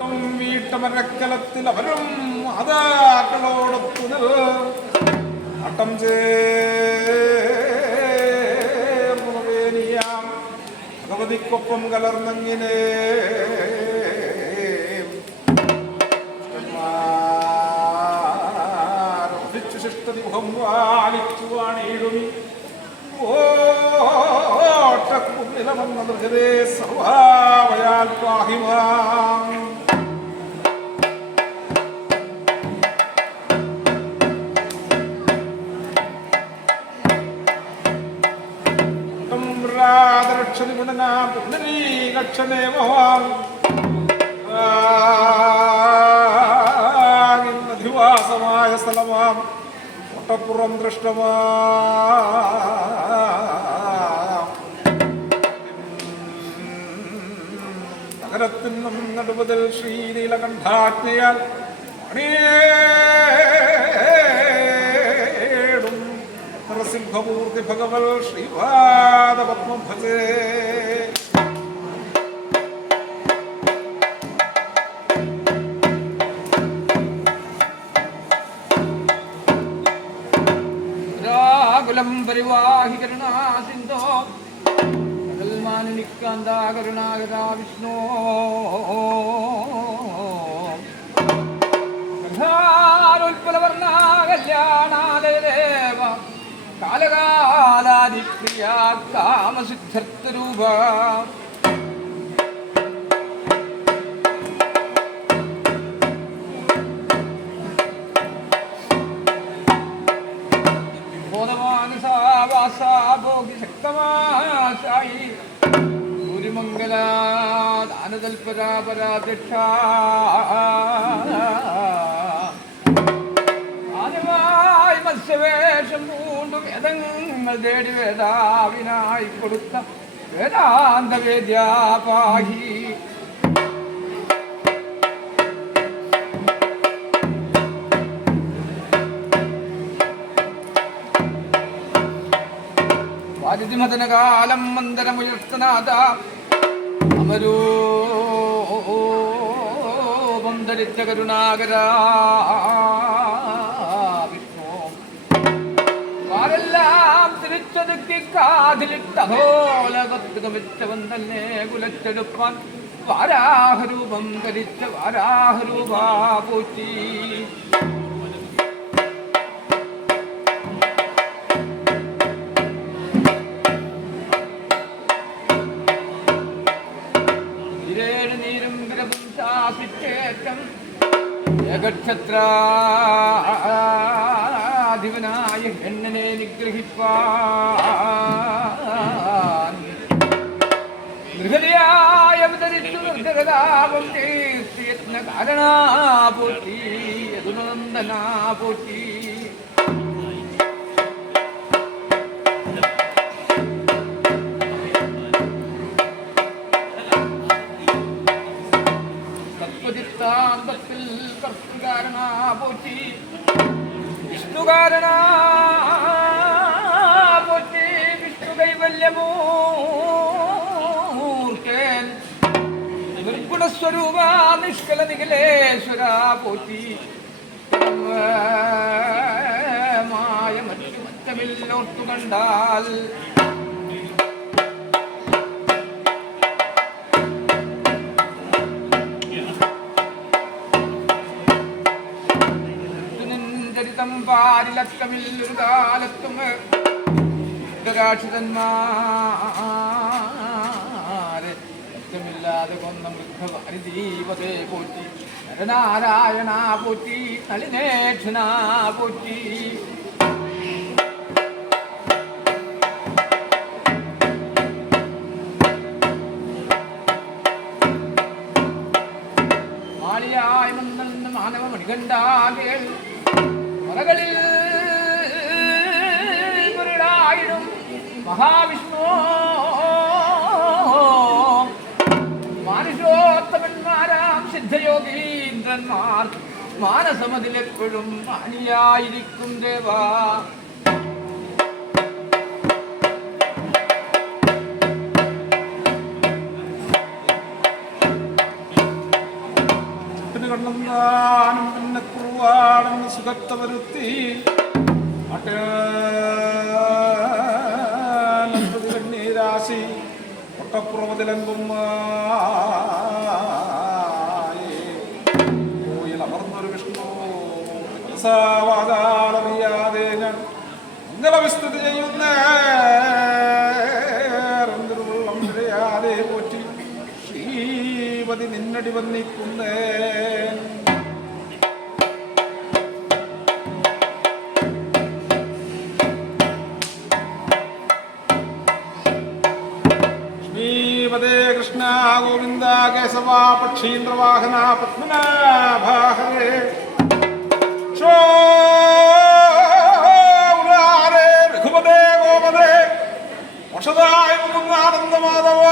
വീട്ടമരക്കലത്തിൽ അവരും മാതാക്കളോടൊത്തു ആട്ടം ചേർന്നുവേനിയാം ഭഗവതിക്കൊപ്പം കലർന്നങ്ങിനെ. ഓട്ടക്കുന്നിലമെന്ന ഹൃദയ സർവാവയാൽ പാഹിമാം. രക്ഷതി ഗുണനാ അധിവാസമായ സ്ഥലമാം. ഒട്ടപ്പുറം ദൃഷ്ടമാ. നഗരത്തിനും നടുവതിൽ ശ്രീനീലകണ്ഠാജ്ഞയാൽ മണിയേടും നരസിംഹമൂർത്തി ഭഗവൽ ശ്രീപാദപത്മം ഭജേ രാകുലം പരിവാഹി വിഷ്ണു. കല്യാണാലയദേവ കാലകാലാദിപ്രിയ കാമസിദ്ധർത്ഥരൂപ ഭോഗി ഗുരുമംഗല ദാനതൽപരാപരാധ്യക്ഷ മത്സ്യവേഷം പൂണ്ടു വേദങ്ങൾ തേടി വേദാവിനായി കൊടുത്ത വേദാന്ത വേദ്യാപാഹി വാരിതിമതനകാലം മന്ദരമുയർത്തനാഥ അമരൂപം ധരിച്ച കരുണാകര. തിരിച്ചൊതുക്കി കാതിലിട്ടോലകത്തുകമിച്ചവൻ തന്നെ കുലച്ചെടുപ്പാൻ വാരാഹരൂപം ധരിച്ച വാരാഹരൂപാ പൂച്ചി. ഇരേഴ് ഏകക്ഷത്രാധിപനായ എണ്ണനെ നിഗ്രഹിപ്പാൻ. മൃഗതയായ അവതരിച്ചു നിർഗതാപം വിഷ്ണുകാരണ പോറ്റി വിഷ്ണു കൈവല്യമൂർത്തേൻ നിർഗുണസ്വരൂപ നിഷ്കല നിഖിലേശ്വര പോറ്റി. മായ മറ്റു മറ്റമില്ലോർത്തു കണ്ടാൽ പാരിലക്കമില്ലൊരു കാലത്തും രാക്ഷിതന്മാരെ കൊന്ന കൊന്ന മൃഗവാരിദീപതേ പോറ്റി. നരനാരായണ പോറ്റി നളിനേക്ഷണ പോറ്റി. മാളിയായ മന്നൽ മാനവ മണികണ്ഠാകേൾ മറകളിൽ മഹാവിഷ്ണു. മാനുഷോത്തമന്മാരാം സിദ്ധയോഗീന്ദ്രന്മാർ മാനസമതിലെപ്പോഴും മാനിയായിരിക്കും ദേവാ. കണ്ണന്താനും പിന്നെ കുറുവാണെന്ന് സുഖത്തെ ഒട്ടപ്പുറമതിലെങ്കും കോയിൽ അമർന്നൊരു വിഷ്ണു മനസാവാതാളറിയാതെ ഞാൻ മംഗളവിസ്തുതി വിസ്തൃതി വെള്ളം തിരയാതെ പോറ്റി ശ്രീപതി നിന്നടി വന്നിക്കുന്നേ കേശവ പക്ഷീന്ദ്രവാഹന പത്മനാഭാഹരേ ക്ഷോരാരേ രഘുപതേ ഗോപതേ വഷതായ ആനന്ദമാധവ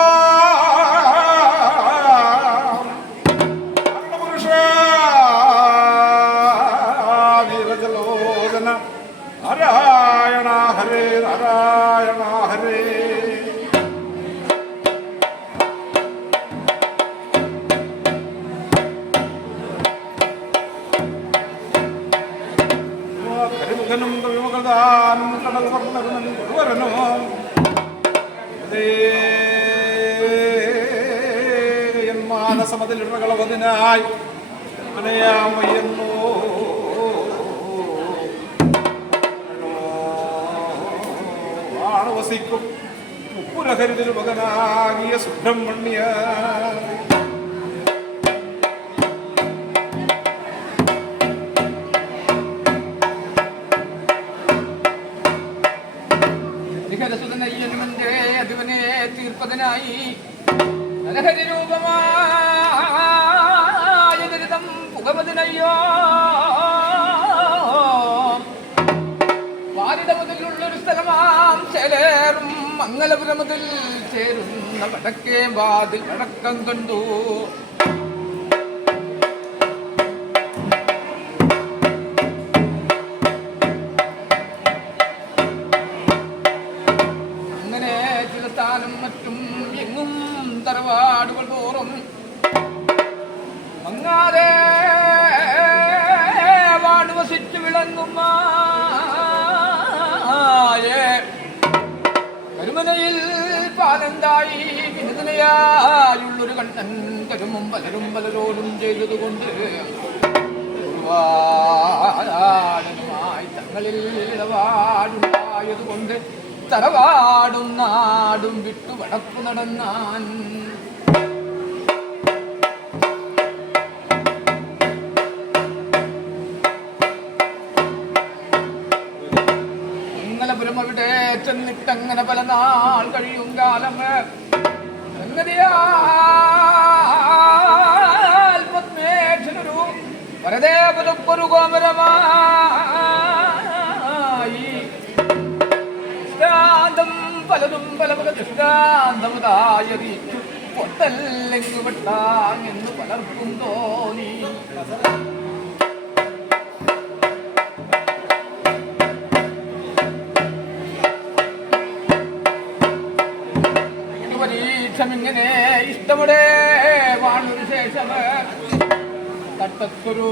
ഗുരുവരനോ മാനസമതിലിടകളവതിനായി മകനാകിയ സുബ്രഹ്മണ്യ. ഹരിഹരസുതനയ്യനുമന്റെ അധിപനെ തീർപ്പതിനായി നരഹരി രൂപമായ ദുരിതം പുകമതിനയ്യോ? വാരിട മുതലുള്ളൊരു സ്ഥലമാം ചേലേറും മംഗലപുരമുതൽ ചേരുന്ന വടക്കേ വാതിൽ വടക്കം കണ്ടു. വസിച്ചു വിളങ്ങും മായേ. കരുമനയിൽ പാലന്തായി വിനുതനയായുള്ളൊരു കണ്ണൻ കരുമും പലരും പലരോടും ചെയ്തതുകൊണ്ട് ഒരുപാടുമായി തങ്ങളിൽ ഇടപാടുണ്ടായതുകൊണ്ട് തറവാടും നാടും വിട്ടു വടക്കു നടന്നാൻ പല നാൾ കഴിയും കാലം. സംഗതിയാൽ പത്മേക്ഷനൊരു പരദേവതപ്പൊരു കോമരമായി ദൃഷ്ടാന്തം പലതും പല പല ദൃഷ്ടാന്തമുതായറിയിച്ചു പൊട്ടല്ലെങ്കു വിട്ടാങ്ങെന്ന് പലർക്കും തോന്നി. ഇഷ്ടമുടെ വാണൊരു ശേഷം തട്ടത്തൊരു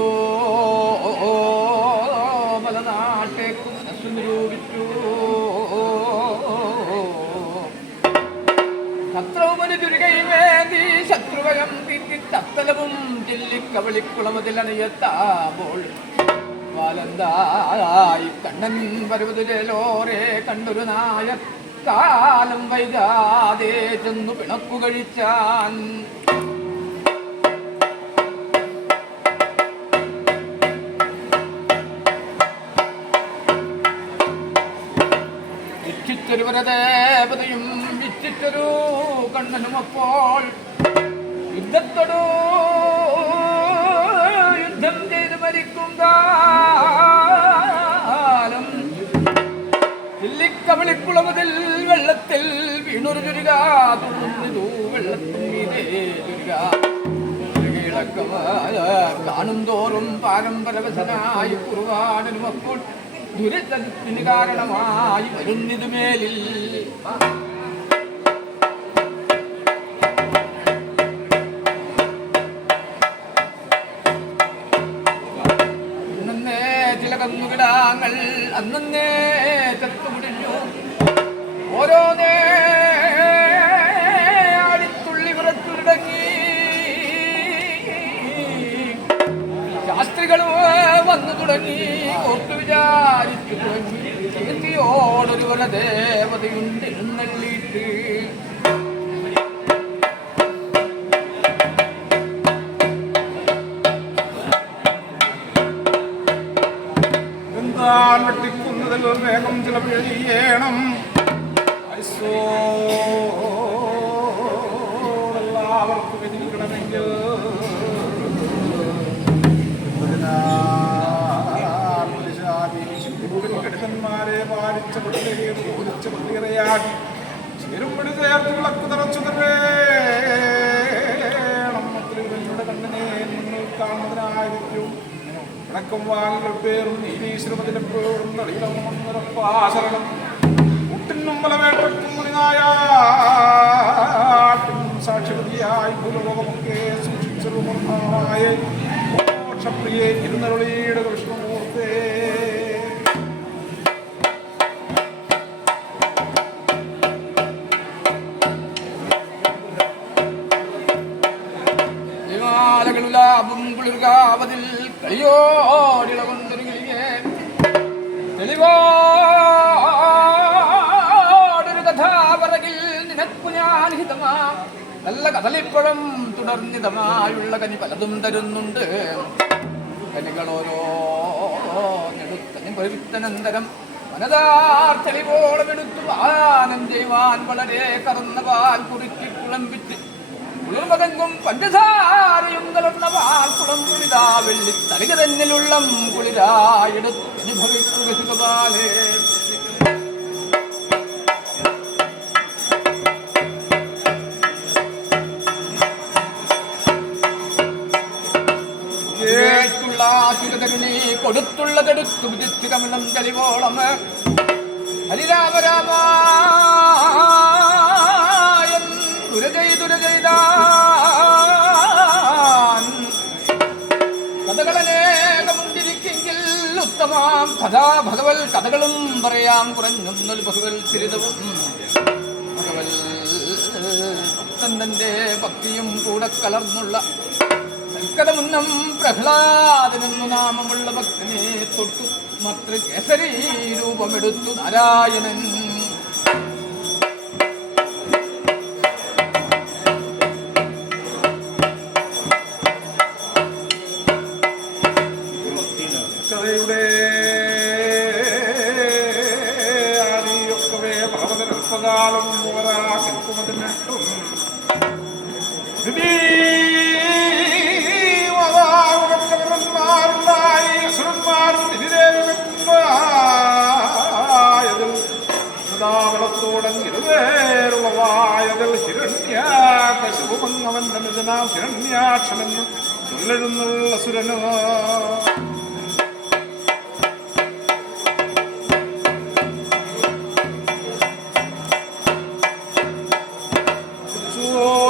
മലനാട്ടേക്ക് മനസ്സു നിരൂപിച്ചു ശത്രുവിന് ചുരുകയുമേന്തി ശത്രുവയം തിരി തത്തലവും ജില്ലിക്കവളിക്കുളമതിലണിയെത്താമ്പോൾ വാലന്തായി കണ്ണൻ പരുവതിലോറെ കണ്ടൊരു നായർ കാലം വൈകാതെ ചെന്നു പിണക്കു കഴിച്ചാൻ. ഇച്ഛിച്ചൊരു വരദേവതയും ഇച്ഛിച്ചൊരു കണ്ണനും അപ്പോൾ യുദ്ധത്തോടു യുദ്ധം ചെയ്ത് മരിക്കും ഇല്ലിക്കവളിക്കുളമതിൽ വെള്ളത്തിൽ വീണൊരു ചുരുക തുള്ളുന്നു കാണും തോറും പാരമ്പരവശനായി കുറുവാനും അപ്പോൾ ദുരിതത്തിന് കാരണമായി വരുന്നിതു മേലിൽ കന്നുകിടാങ്ങൾ അന്നേ വന്നു തുടങ്ങി ഓർത്തു വിചാരിച്ചു തുടങ്ങി. വല ദേവതയുണ്ട് എഴുന്നള്ളിയിട്ട് സാക്ഷിപതിയായി ഭൂലോകമൊക്കെ സൂക്ഷിച്ചു മോക്ഷപ്രിയെ ഇരുന്നരുളിയുടെ നല്ല കഥലിപ്പഴം തുടർന്നിതമായുള്ള കനി പലതും തരുന്നുണ്ട്. കനികളോരോ ഞെടുത്തനി പരുത്തനന്തരം മനതാർ തെളിവോളമെടുത്തു ആനം ചെയ്യുവാൻ വളരെ കറന്ന പാൽ കുറുക്കി കുളമ്പിച്ച് കുളിർമകങ്കും പഞ്ചസാരയും കലർന്ന പാൽ കുളമ്പുളിതാ വെള്ളി തളിക തന്നിലുള്ള കുളിരായെടുത്ത് അനുഭവിക്കുക ആശുരതരുണി കൊടുത്തുള്ളതെടുത്തു വിധിച്ചു കമിളം തെളിവോളം ഹരിരാമരാമ കഥകളനേകമുണ്ടിരിക്കെങ്കിൽ ഉത്തമാം കഥാ ഭഗവൽ കഥകളും പറയാം കുറഞ്ഞൊന്നൊരു ബഹുവൽ ചിരിതവും ഭഗവൽ ഭക്തന്റെ ഭക്തിയും കൂടെ കലർന്നുള്ള സൽക്കഥമുന്നം പ്രഹ്ലാദനെന്നു നാമമുള്ള ഭക്തനെ തൊട്ടു മത്ര കേസരി രൂപമെടുത്തു നാരായണൻ. സദാവളത്തോടങ്ങിരുവേറുളവായതിൽ ഹിരണ്യാകശുഭമങ്ങവന്റെ നിജനാം ഹിരണ്യാക്ഷനെന്ന് ചൊല്ലെഴുന്നുള്ള സുരനോ.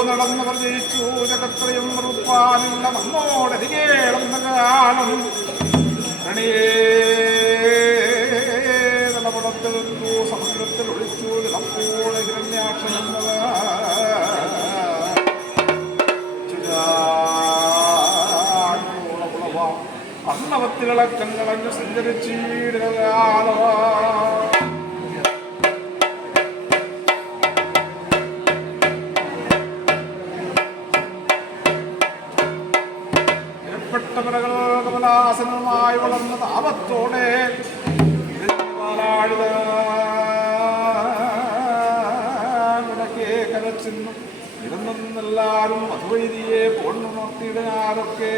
നടന്നവർ ജയിച്ചു ജഗത്രയും അന്നവത്തുകളെ കണ്ണളഞ്ഞ് സഞ്ചരിച്ചിടുക കാലവാ ഏർപ്പെട്ടവരകൾ കമലാസനമായി വളർന്ന താപത്തോടെ കരച്ചെന്നും ഇടന്നെന്നെല്ലാവരും മധുവൈദിയെ പൊണ്ണു നോക്കിയിടാറൊക്കെ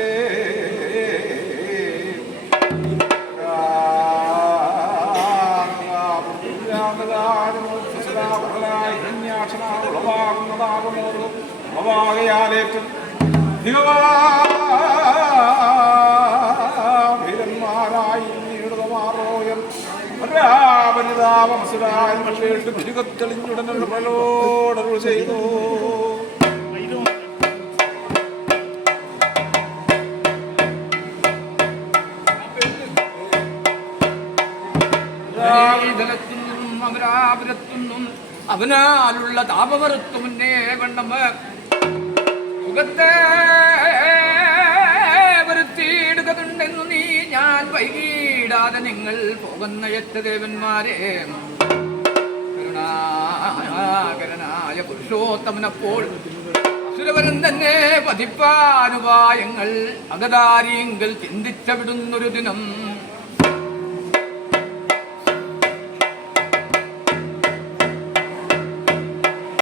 ഉളവാകയാലേറ്റും ഭീരന്മാരായി നീടുതമാറോയൽ വനിതാവമസുരായ മഷേട്ട് തിരുകത്തെളിഞ്ഞുടനെ പലോടരുൾ ചെയ്തു. മഹിതലത്തുനിന്നും അമരാപുരത്തുനിന്നും അവനാലുള്ള താപവറുത്തു മുന്നേ വണ്ണം മുഖത്തെ വരുത്തിയിടുകതുണ്ടെന്നു നീ ഞാൻ വൈകിടാതെ നിങ്ങൾ പോകുന്ന ദേവന്മാരെ. കരുണാകരനായ പുരുഷോത്തമനപ്പോൾ അസുരവരൻ തന്നെ പതിപ്പാനുപായങ്ങൾ അകതാരിയെങ്കിൽ ചിന്തിച്ചവിടുന്നൊരു ദിനം